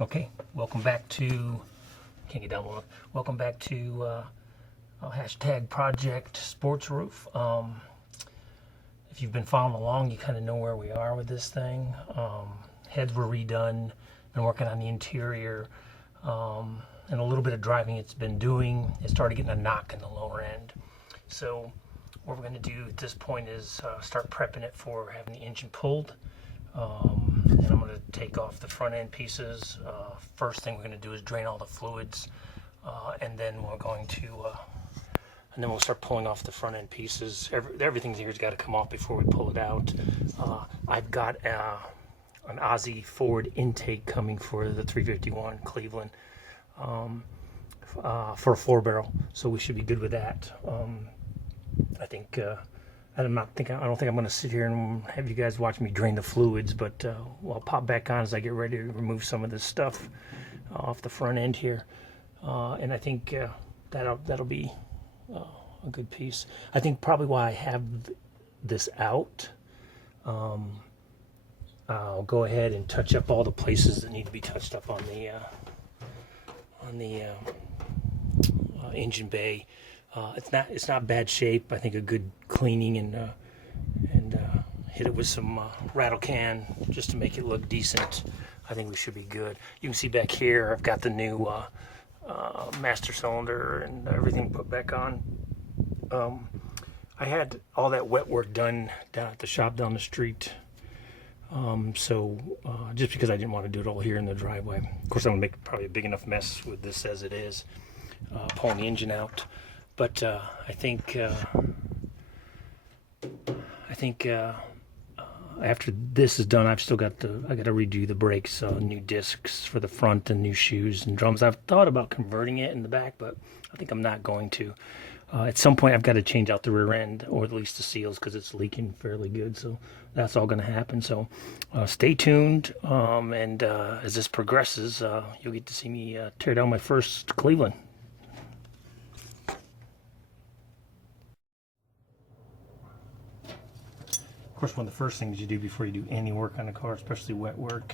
Okay, welcome back to, can't get down long. Welcome back to hashtag Project Sports Roof. If you've been following along, you kind of know where we are with this thing. Heads were redone, been working on the interior, and a little bit of driving it's been doing. It started getting a knock in the lower end. So what we're going to do at this point is start prepping it for having the engine pulled. And I'm going to take off the front end pieces. First thing we're going to do is drain all the fluids, and then we're going to, and then we'll start pulling off the front end pieces. Everything here's got to come off before we pull it out. I've got an Aussie Ford intake coming for the 351 Cleveland for a 4-barrel, so we should be good with that. I think. I don't think I'm going to sit here and have you guys watch me drain the fluids, but I'll pop back on as I get ready to remove some of this stuff off the front end here, and I think that'll be a good piece. I think probably why I have this out, I'll go ahead and touch up all the places that need to be touched up on the engine bay. It's not bad shape. I think a good cleaning and hit it with some rattle can just to make it look decent. I think we should be good. You can see back here I've got the new master cylinder and everything put back on. I had all that wet work done down at the shop down the street. So just because I didn't want to do it all here in the driveway. Of course, I'm going to make probably a big enough mess with this as it is, pulling the engine out. But I think after this is done, I got to redo the brakes, new discs for the front, and new shoes and drums. I've thought about converting it in the back, but I think I'm not going to. At some point, I've got to change out the rear end, or at least the seals, because it's leaking fairly good. So that's all going to happen. So stay tuned, and as this progresses, you'll get to see me tear down my first Cleveland. Of course, one of the first things you do before you do any work on a car, especially wet work,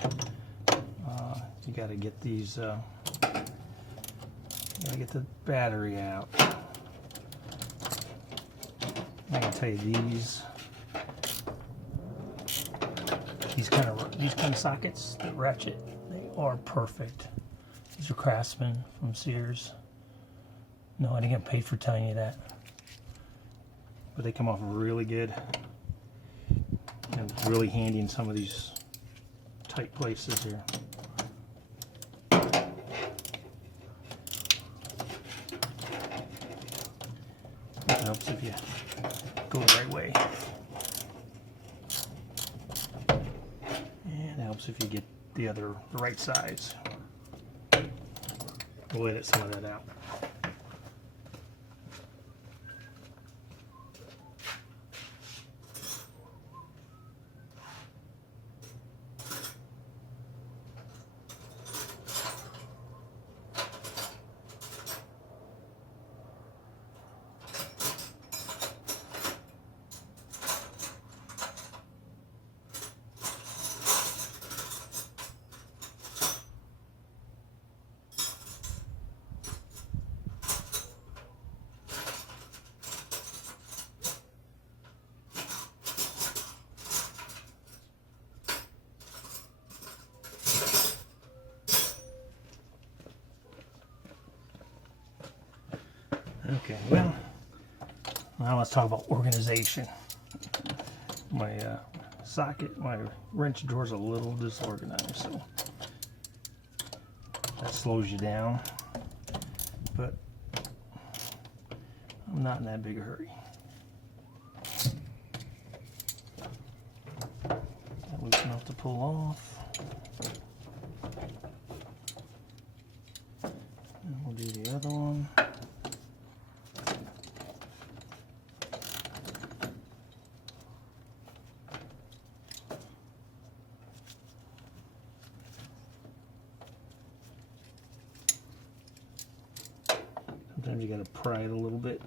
you got to get these, you got to get the battery out. I can tell you these kind of sockets that ratchet, they are perfect. These are Craftsman from Sears. No, I didn't get paid for telling you that, but they come off really good. And it's really handy in some of these tight places here. It helps if you go the right way. And it helps if you get the right size. We'll edit some of that out. Okay, well, now let's talk about organization. My socket, my wrench drawer is a little disorganized, so that slows you down, but I'm not in that big a hurry. That loose enough to pull off. And we'll do the other one. Sometimes you got to pry it a little bit.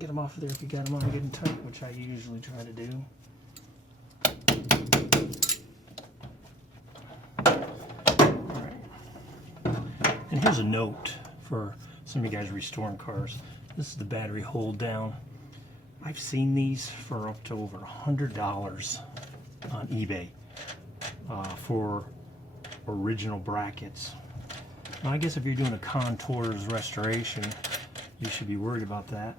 Get them off of there if you got them on good and tight, which I usually try to do. Alright. And here's a note for some of you guys restoring cars. This is the battery hold down. I've seen these for up to over $100 on eBay for original brackets. Now, I guess if you're doing a contours restoration, you should be worried about that.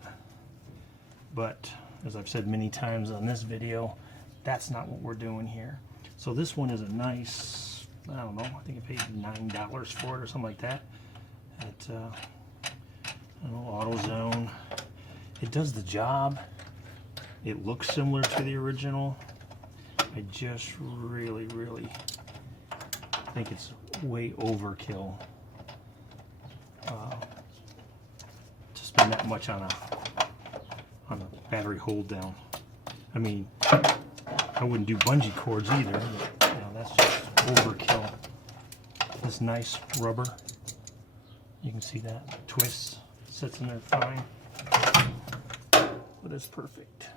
But as I've said many times on this video, that's not what we're doing here. So this one is a nice, I don't know, I think I paid $9 for it or something like that at I don't know, AutoZone. It does the job. It looks similar to the original. I just really think it's way overkill to spend that much on a battery hold down. I mean, I wouldn't do bungee cords either, but you know, that's just overkill. This nice rubber, you can see that twists, sits in there fine, but it's perfect.